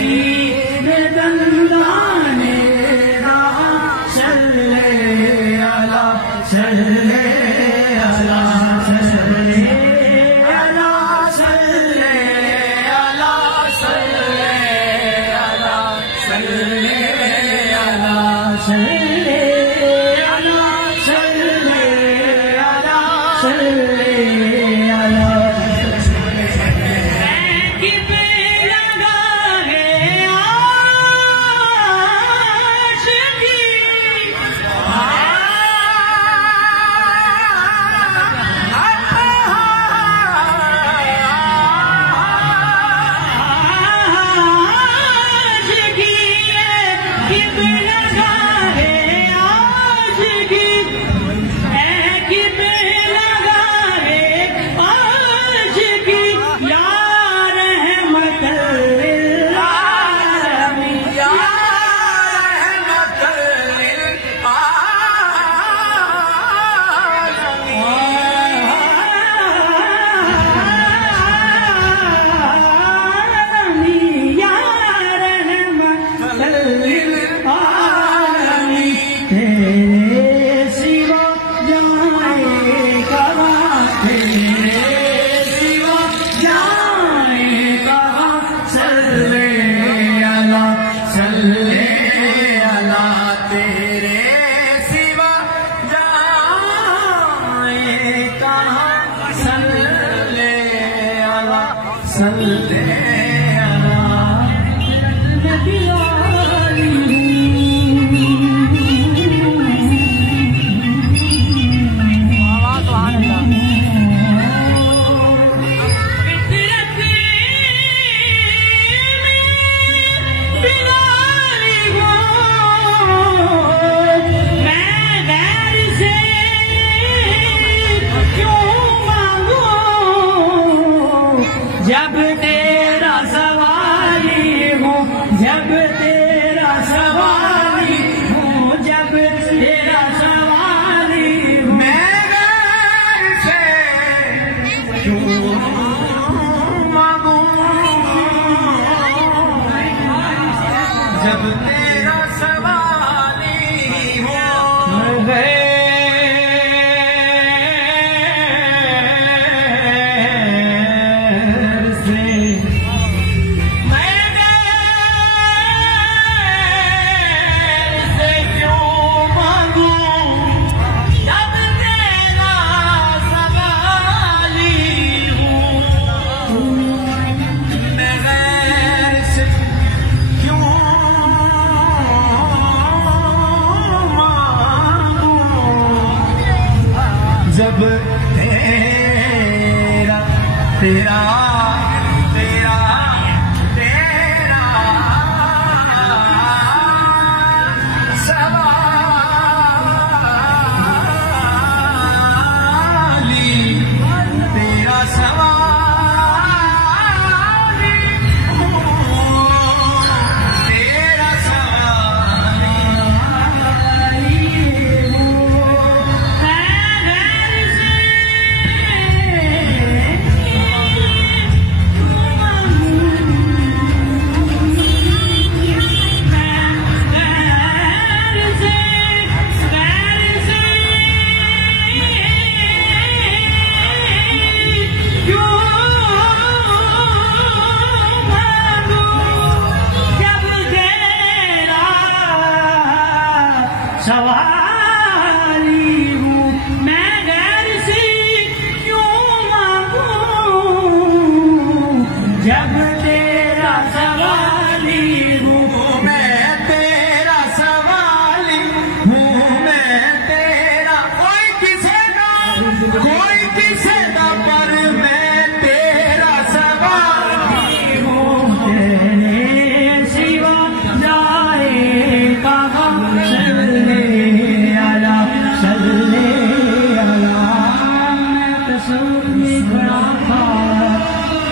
Scene दंदाने रहा सल्ले अला सल्ले अला सल्ले अला सल्ले अला सल्ले अला सल्ले अला सल्ले अला सल्ले अला सल्ले अला जब तेरा सवाली हूँ, जब तेरा सवाली हूँ, जब तेरा सवाली हूँ, मैं गैर से क्यों मांगूं? जब तेरा सवाली हूँ, गैर जब तेरा तेरा तेरा तेरा सवाली, तेरा सवाली हूँ, तेरा सवाली हूँ। सवाली हूँ मैं गैर से क्यों मांगूं? जब तेरा सवाली हूँ, मैं तेरा सवाली हूँ, मैं तेरा कोई किसेगा पर मैं तेरा सवाली हूँ। तेरे सिवा जाए कहाँ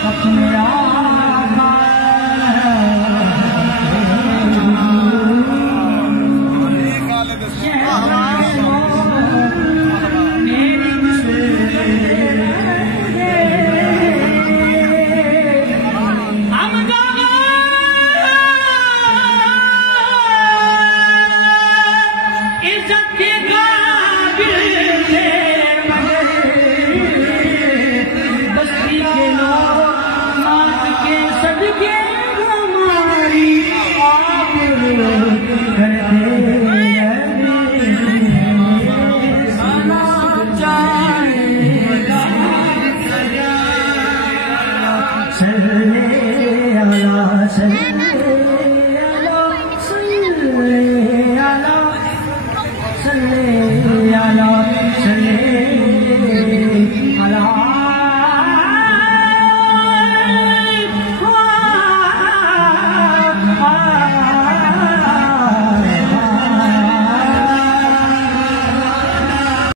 अपने के सदके हमारी आबरू करते आना चाहेगा सल्ले अला